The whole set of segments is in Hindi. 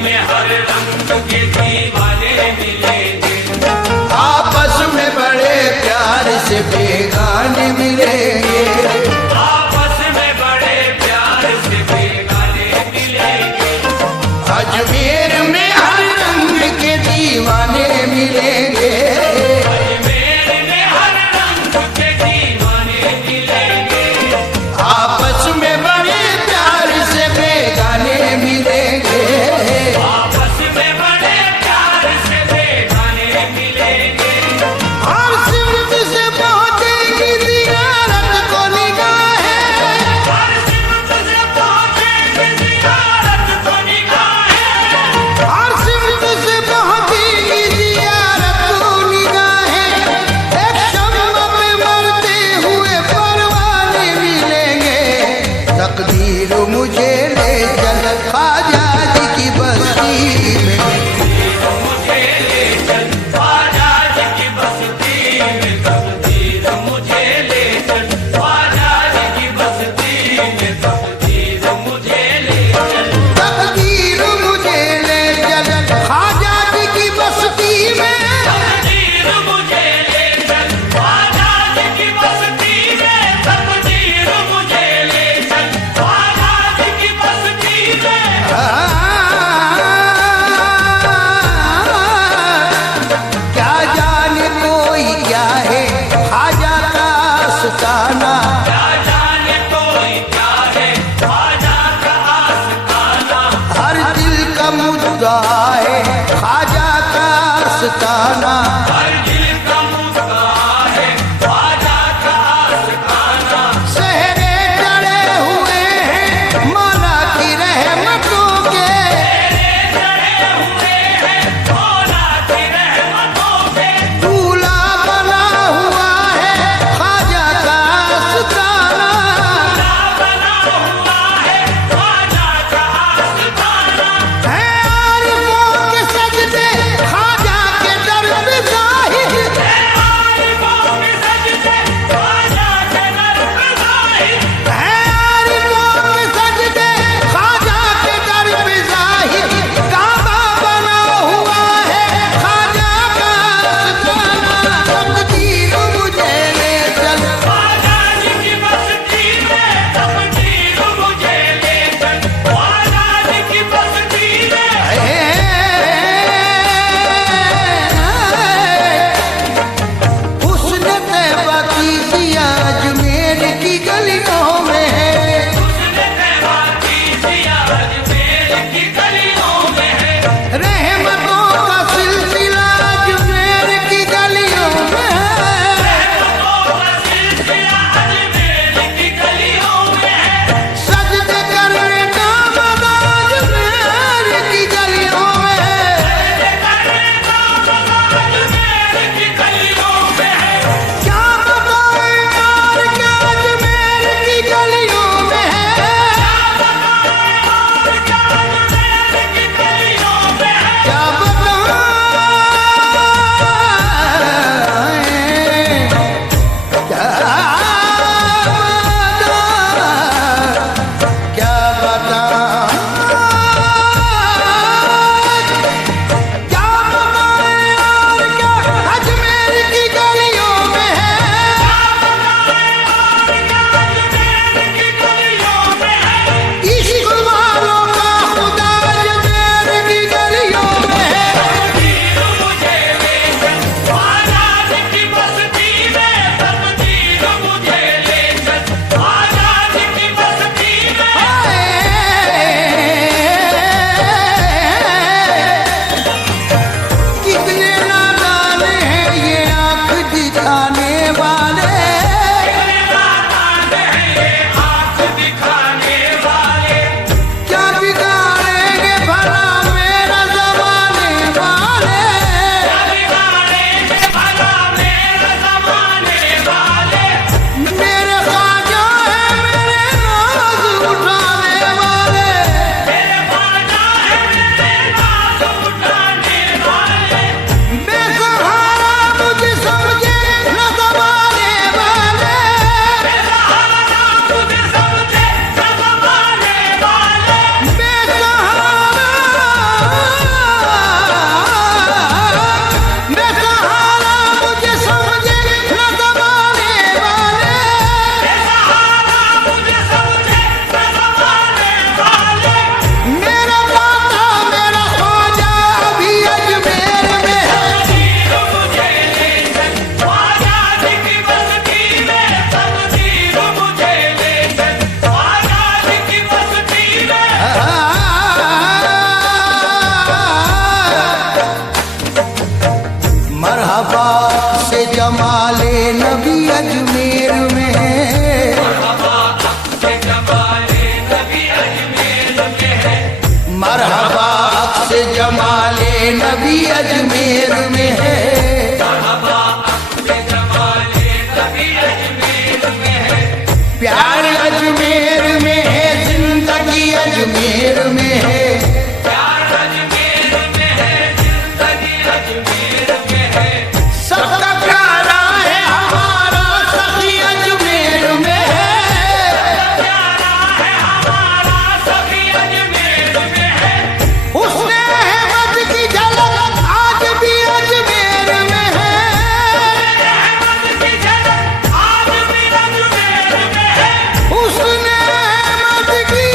में हर रंग के दीवाने मिलेंगे, आपस में बड़े प्यार से बेगाने मिलेंगे, आपस में बड़े प्यार से बेगाने मिलेंगे, अजमेर में हर रंग के दीवाने मिलेंगे, अजमेर में हर रंग के दीवाने मिलेंगे, आपस में बड़े प्यार से बेगाने मिलेंगे, आपस में बड़े प्यार से बेगाने मिलेंगे, हर सिमत से पहुंचेगी जियारत को निगाहें, हर सिमत से पहुंचेगी जियारत को निगाहें, हर सिमत से पहुंचेगी जियारत को निगाहें, एक शम्मा पे मरते हुए परवाने मिलेंगे, तकदीर मुझे ले चल ख्वाजा जी की बस्ती में, मुझे ले चल ख्वाजा जी की बस्ती में, तकदीर मुझे ले चल ख्वाजा जी की बस्ती में, तकदीर मुझे ले चल, तकदीर मुझे ले चल ख्वाजा जी की बस्ती में, तकदीर मुझे ले चल ख्वाजा जी की बस्ती में, तकदीर मुझे ले चल ख्वाजा जी की बस्ती में। क्या जाने कोई क्या है ख्वाजा का आस्ताना, क्या जाने कोई क्या है ख्वाजा का आस्ताना, हर दिल का मुद्दा है ख्वाजा का आस्ताना, हर दिल का मुद्दा है ख्वाजा का आस्ताना, सहरे चढ़े हुए हैं मौला की रहमतों के, चढ़े हुए हैं मौला की रहमतों के, दूल्हा बना हुआ है ख्वाजा का आस्ताना, बना हुआ है ख्वाजा का आस्ताना, है आरिफों के सजदे ख्वाजा के दर पे ज़ाहिर, अक्स जमाले नबी अजमेर में है। मरहबा अक्स जमाले नबी अजमेर में है। प्यार अजमेर में है, जिंदगी अजमेर में है। प्यार अजमेर में है, जिंदगी अजमेर में है। सबका प्यारा है हमारा सखी अजमेर में है। प्यारा है हमारा सभी अजमेर में है। हुस्न अहमद की झलक आज भी अजमेर में है। अहमद की झलक आज भी अजमेर में है। हुस्न अहमद की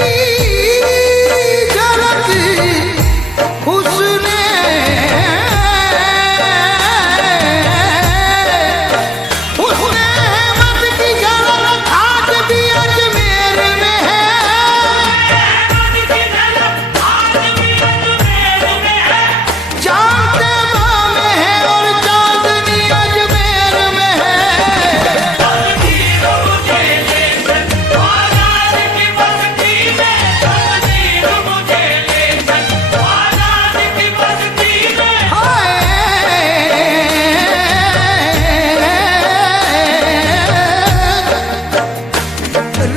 झलक, हुस्न अहमद की झलक आज भी अजमेर में है। अहमद की झलक आज भी अजमेर में है। चांद माँ में है और चांदनी अजमेर में है। तकदीर मुझे ले चल आजाद की बस्ती में। तकदीर मुझे ले चल आजाद की बस्ती में।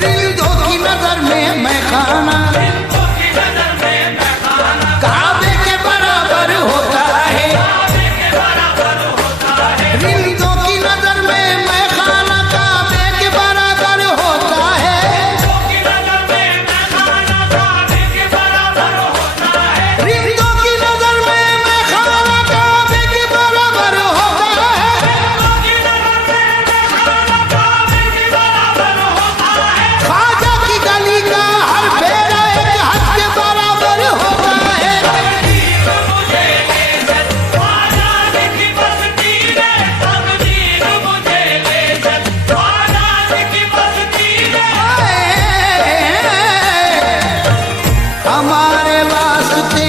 रिंदों की नजर में मैं खाना जिनको की नजर में मैं खाना काबे के बराबर होता है। काबे के बराबर होता है। रिंदों की नजर में मैं खाना काबे के बराबर होता है। जिनको की नजर में मैं खाना काबे के बराबर होता है। रिंदों की नजर में मैं खाना काबे के बराबर होता है। जिनको की नजर में मैं खाना काबे के बराबर होता है। ख्वाजा की गली का हर फेरा एक हज के बराबर होता है। तकदीर मुझे ले चल आजाद की बस्ती में। तकदीर मुझे ले चल आजाद की बस्ती में। हमारे वास्ते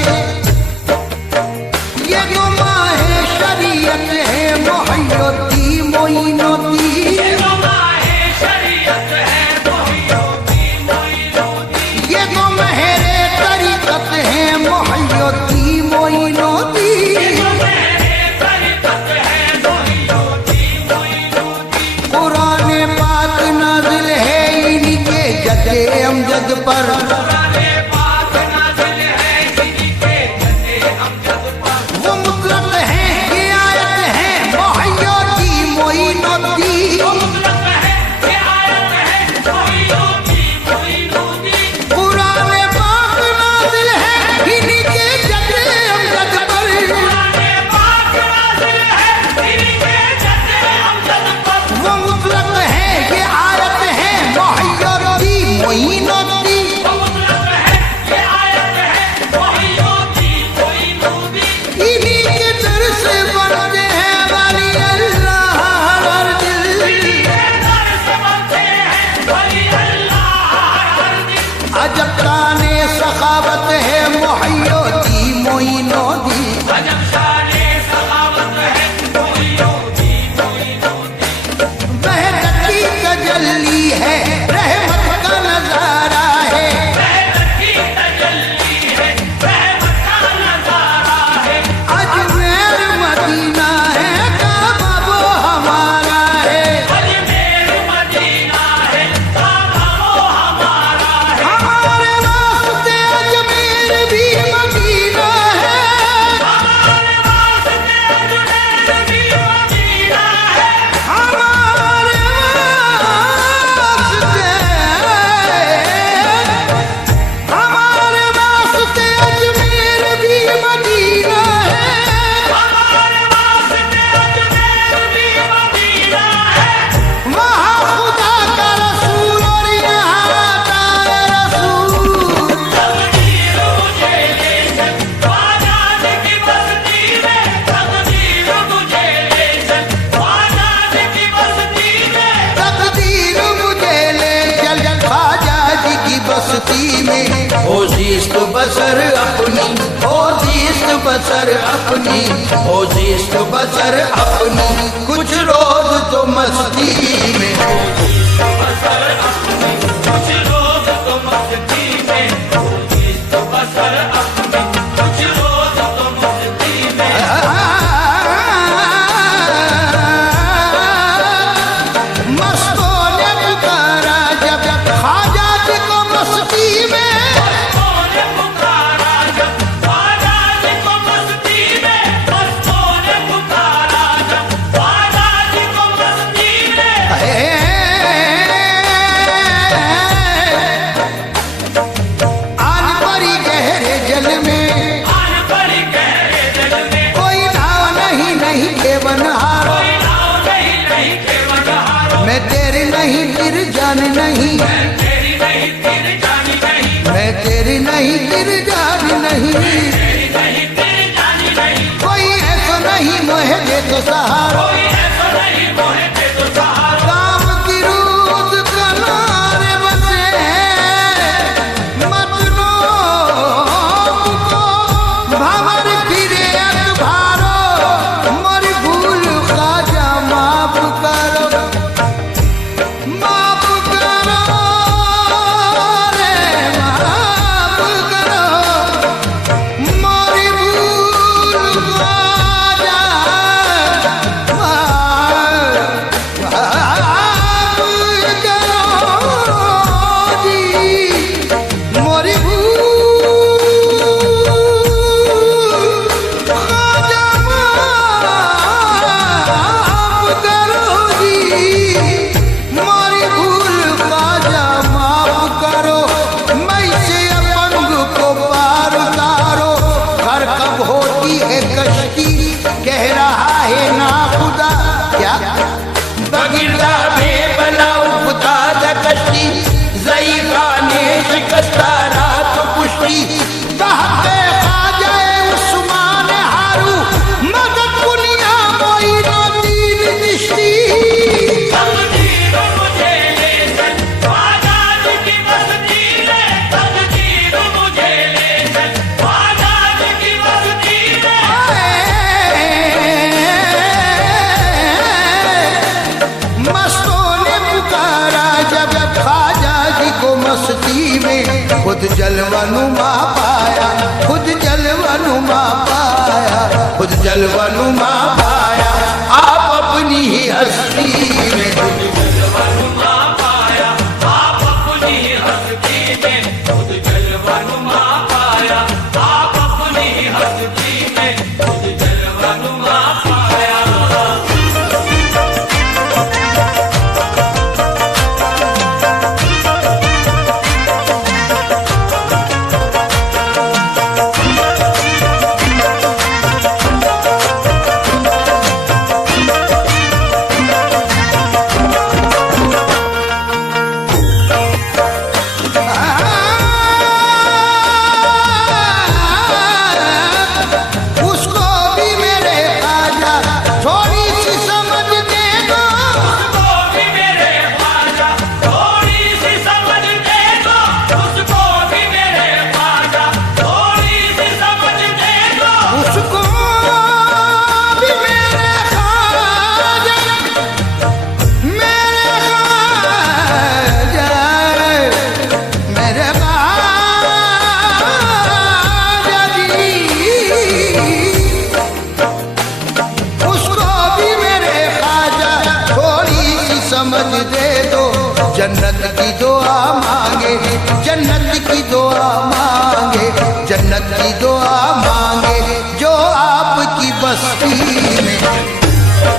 ये जो माहे शरीयत है मोहय्यती मोइनोती। जो माहे शरीयत है मोहियोती मोइनोती। ये जो महरे तरीकत है मोहय्यती मोइनोती। जो मेरे तरीकत है मोहियोती मोइनोती। कुरान पाक नाज़िल है इनके जदे अमजद पर। पुराने पाक नाज़िल है जिनके जदे अमजद पर। वो मुतलक है ये आयत है मोहय्यती मोइनोती। मुतलक है ये आयत है मोहियोती मोइनोती। कुरान पाक नाज़िल है इनके जदे अमजद पर। पुराने पाक नाज़िल है जिनके जदे अमजद पर। वो मुतलक है ये आयत है मोहय्यती मोइनोती। मुतलक है ये आयत है मोहियोती मोइनोती। इन्हीं के दर से बनते हैं वाली अल्लाह हर दिल। के दर से बनते हैं वली अल्लाह हर दिन। अजब ताने सखावत है मोहय्यती मोइनोती। अजब शाने सखावत है मोहियोती मोइनोती। मेहनत की तजल्ली है रहमत का नजारा है। मेहनत की तजल्ली है रहमत का नजारा है। अजमेर मदीना है काबा वो हमारा है। अजमेर मदीना है काबा वो हमारा है। हमारे वास्ते अजमेर भी मदीना है। हमारे वास्ते अजमेर भी मदीना है। हमारे वास्ते अजमेर भी मदीना है। हमारे वास्ते अजमेर भी मदीना है। वहाँ खुदा का रसूल और यहाँ आता है रसूल। तकदीर मुझे ले चल आजाद की बस्ती में। तकदीर मुझे ले चल आजाद की बस्ती में। तकदीर मुझे ले चल ख्वाजा जी की बस्ती में। हो जीस्त बसर अपनी, हो जीस्त बसर अपनी, हो जीस्त बसर अपनी कुछ रोज तो मस्ती में। बसर अपनी कुछ रोज तो मस्ती में। बसर अपनी कुछ रोज नहीं फिर जान नहीं, मैं तेरी नहीं फिर जानी नहीं, मैं तेरी नहीं फिर जान नहीं, तेरी नहीं फिर जानी नहीं, कोई ऐसा नहीं मोहे दे तो सहारा, कोई ऐसा नहीं मोहे दे तो सहारा, काम की रोज किनारे बसे मतनों को भंवर फिरे अखबारो, मोरी भूल ख्वाजा माफ करो, माफ करो रे माफ करो, मोरी भूल ख्वाजा माफ करो जी, मोरी भूल ख्वाजा माफ करो जी, मोरी भूल ख्वाजा माफ करो, मैं से अपंग को पार उतारो, घर कब होती है कश्ती कह रहा है ना खुदा, क्या बगिरदा बेबला उफताद कश्ती, ज़ईफ़ा ने शिकस्ता रात पुश्ती, कहते ख्वाजा उस्मान हारू, मदद कुनिया मोइनुद्दीन चिश्ती। तकदीर मुझे ले चल ख्वाजा जी की बस्ती में, तकदीर मुझे ले चल ख्वाजा जी की बस्ती में, मस्तों ने पुकारा जब ख्वाजा जी को मस्ती में, खुद जलवानुमा पाया, खुद जलवानुमा पाया, खुद जलवानुमा पाया, आप अपनी ही हस्ती में, जलवानुमा पाया आप अपनी हस्ती में, खुद जलवानुमा पाया आप अपनी हस्ती में, खुद जलवानुमा पाया। उसको भी मेरे ख्वाजा थोड़ी सी समझ दे दो, उसको भी मेरे ख्वाजा थोड़ी सी समझ दे दो, उसको भी मेरे ख्वाजा थोड़ी सी समझ दे दो, उसको भी मेरे ख्वाजा, मेरे ख्वाजा, मेरे ख्वाजा जी, उसको भी मेरे ख्वाजा थोड़ी सी समझ दे दो, जन्नत की दुआ मांगे, जन्नत की दुआ मांगे, जन्नत की दुआ मांगे, जो आपकी बस्ती में,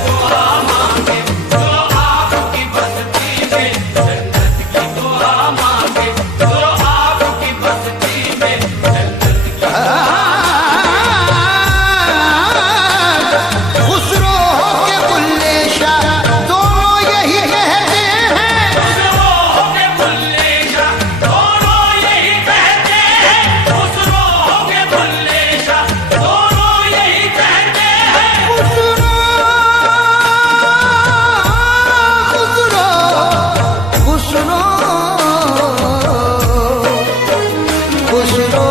दुआ मांगे जो आपकी बस्ती में, जन्नत की दुआ मांगे जो आपकी बस्ती में, जन्नत की खुसरो के बुल्ले शाह दोनों यही कहते हैं, खुसरो के बुल्ले शाह दोनों यही कहते हैं, खुसरो के बुल्ले शाह दोनों यही कहते हैं, खुसरो, खुसरो, खुसरो, खुसरो,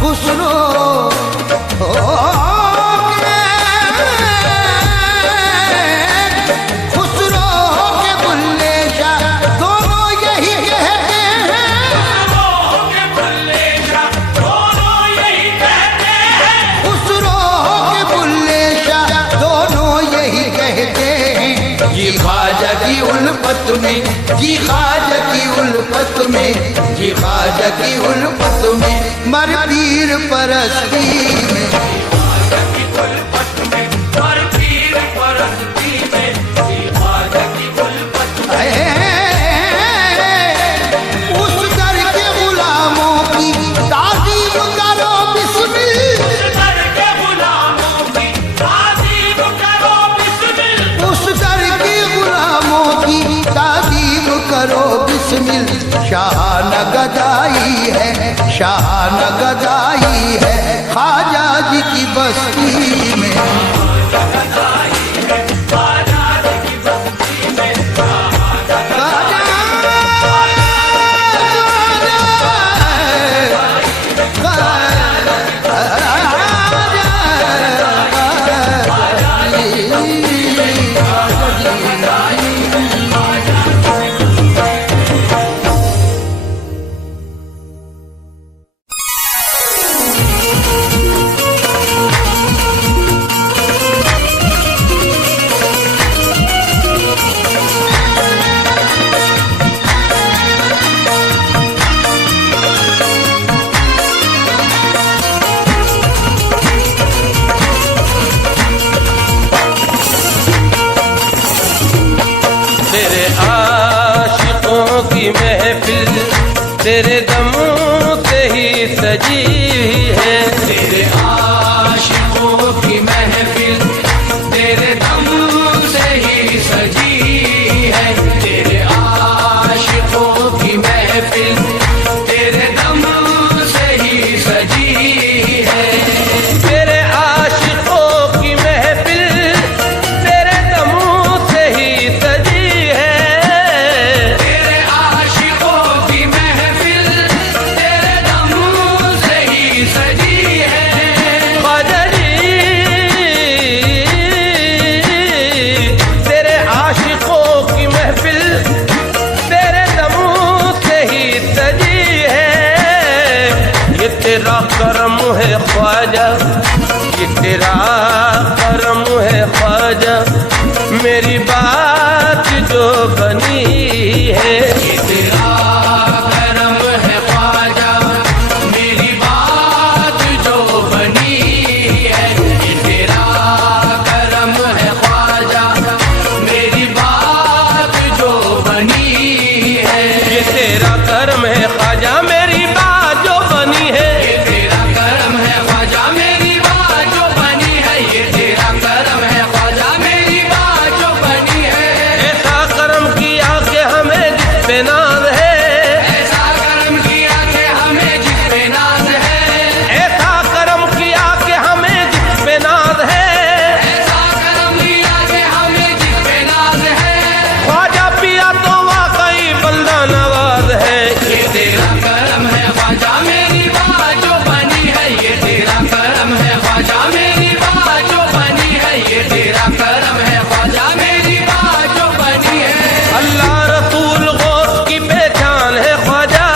खुसरो खुसरो के बुल्ले शाह दोनों यही कहते हैं, खुसरो के बुल्ले शाह दोनों यही कहते हैं, खुसरो के बुल्ले शाह दोनों यही कहते हैं, जी ख्वाजा की उल्फत में, जी ख्वाजा की उल्फत में, जी ख्वाजा की उल्फत में, मर पीर परस्ती में, ख्वाजा की उल्फत में, हर पीर परस्ती में, ख्वाजा की उल्फत में, उस दर के गुलामों की ताज़ीम करो बिस्मिल, उस दर के गुलामों की ताज़ीम करो बिस्मिल, उस दर के शाहाना गदाई है ख्वाजा जी की बस्ती में। तेरे आशिकों की महफिल तेरे दम से ही सजी है। तेरे आशिकों की महफिल तेरे दम से ही सजी है। तेरे आशिकों की महफिल तेरे दम से ही सजी है। तेरे आशिकों की महफिल तेरे दम से ही सजी है। तेरे आशिकों की महफिल तेरे दम से ही सजी है। ख्वाजा जी तेरे आशिकों की महफिल तेरे दम से ही सजी है। ये तेरा करम है ख्वाजा, ये तेरा करम है ख्वाजा, मेरी बात जो बनी है। ये तेरा करम है ख्वाजा, मेरी बात जो बनी है। ये तेरा करम है ख्वाजा, मेरी बात जो बनी है। ये तेरा करम है ख्वाजा, मेरी बात जो बनी है। ये तेरा करम है ख्वाजा, मेरी बात जो बनी है। ये तेरा करम है ख्वाजा, मेरी बात जो बनी है। ऐसा करम किया कि हमें जिस पे नाज है। ऐसा करम किया कि हमें जिस पे नाज है। ऐसा करम किया कि हमें जिस पे नाज है। ऐसा करम किया कि हमें जिस पे नाज है। ख्वाजा पिया तो वाकई बंदा नवाज है। ये तेरा करम है ख्वाजा, मेरी बात जो बनी है। ये तेरा करम है ख्वाजा, मेरी बात जो बनी है। ये तेरा करम है ख्वाजा, मेरी बात जो बनी है। अल्लाह रसूल गौस की पहचान है ख्वाजा,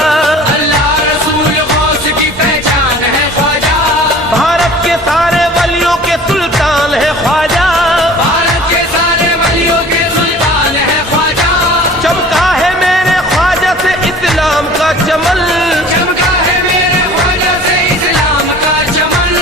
अल्लाह रसूल गौस की पहचान है ख्वाजा। भारत के सारे वलियों के सुल्तान है ख्वाजा। भारत के सारे वलियों के सुल्तान है ख्वाजा। चमका है मेरे ख्वाजा से इस्लाम का चमन, चमका है मेरे ख्वाजा से इस्लाम का चमन।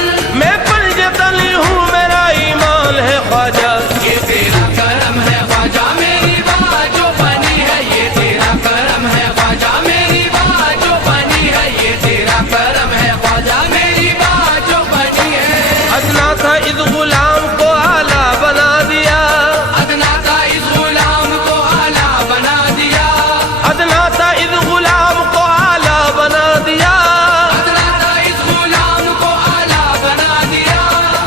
मैं पंजे तली हूँ मेरा ईमान है ख्वाजा। ये तेरा करम है ख्वाजा, मेरी बात जो बनी है। ये तेरा करम है ख्वाजा, मेरी बात जो बनी है। ये तेरा करम है ख्वाजा, मेरी बात जो बनी है। अदना था इस गुलाम को आला बना दिया। अदना था इस गुलाम को आला बना दिया। अदना था इस गुलाम को आला बना दिया। अदना था इस गुलाम को आला बना दिया।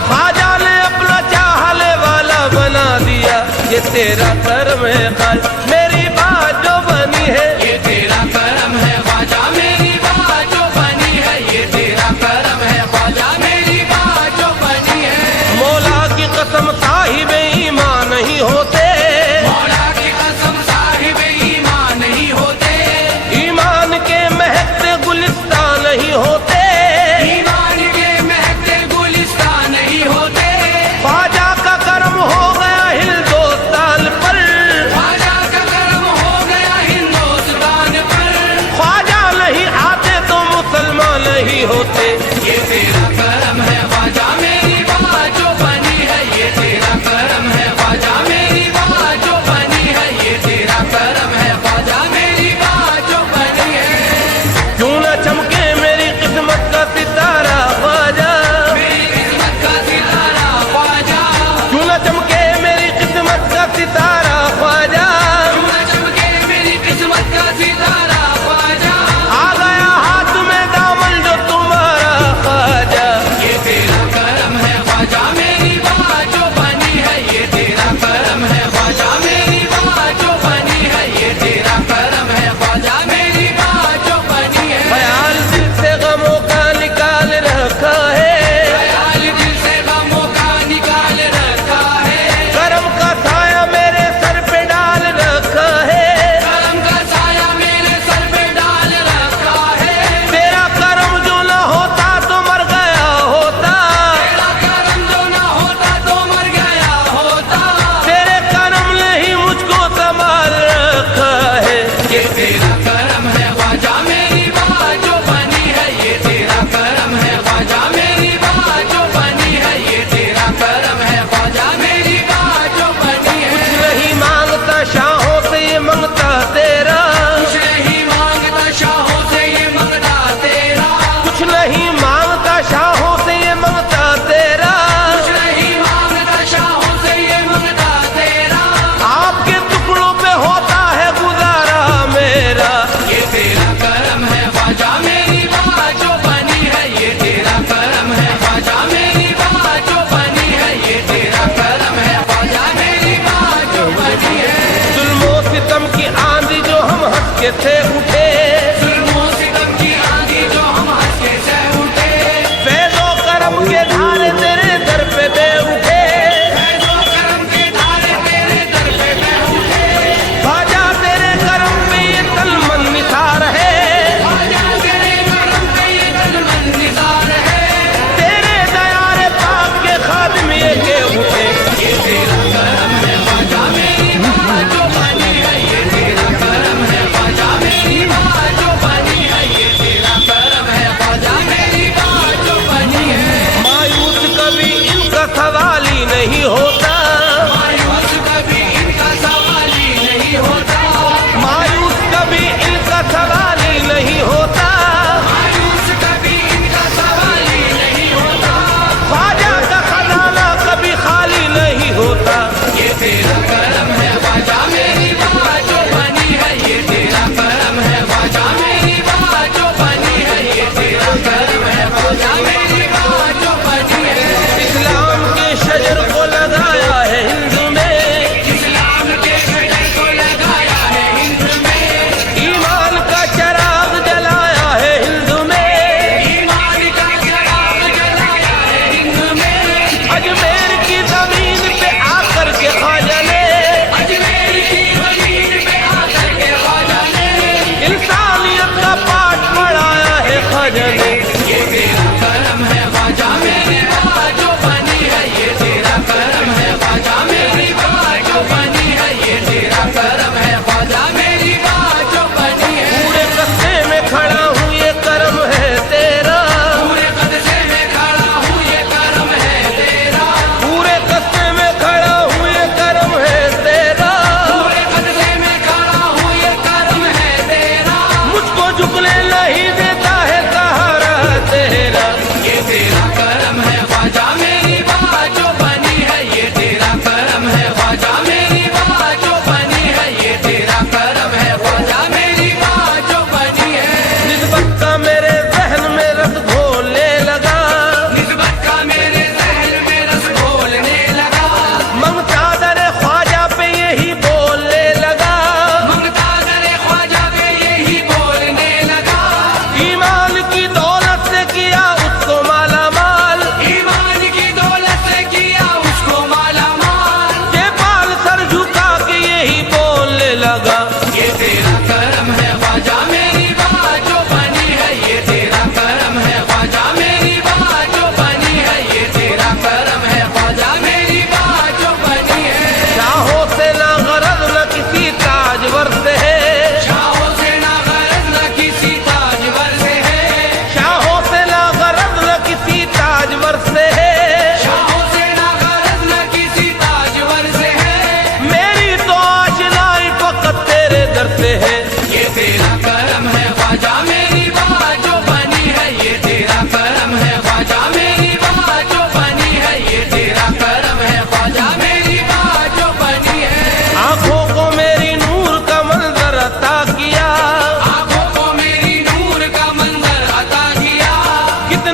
ख्वाजा ने अपना चाहले वाला बना दिया। ये तेरा करम है ख्वाजा, मेरी बात जो बनी है। ये तेरा करम है ख्वाजा, मेरी बात जो बनी है। ये तेरा करम है ख्वाजा, मेरी बात जो बनी है। मौला की कसम साहिब ईमान नहीं होते। मौला की कसम साहिब ईमान नहीं होते। ईमान के महकते गुलिस्तान नहीं होते। ईमान के महकते गुलिस्तान नहीं होते। ख्वाजा का करम हो गया हिंदुस्तान पर। ख्वाजा का करम हो गया हिंदुस्तान पर। ख्वाजा नहीं आते तो मुसलमान नहीं होते। ये तेरा करम है ख्वाजा, मेरी बात जो बनी है। ये तेरा करम है ख्वाजा, मेरी बात जो बनी है। ये तेरा करम है ख्वाजा, मेरी बात जो बनी है। क्यों न चमके मेरी किस्मत का सितारा ख्वाजा, मेरी किस्मत का सितारा ख्वाजा। क्यों न चमके मेरी किस्मत का सितारा ख्वाजा। क्यों न चमके मेरी किस्मत का सितारा ख्वाजा। आ गया हाथ में दामन जो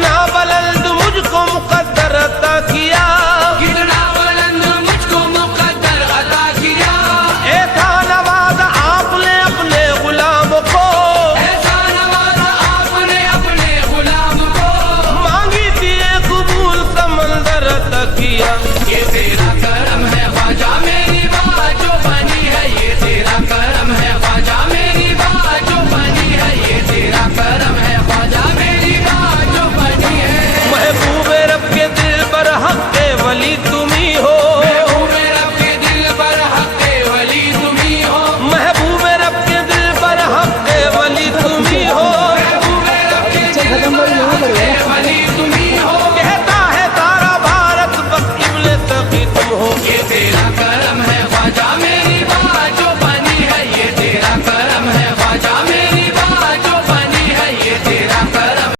ना बदल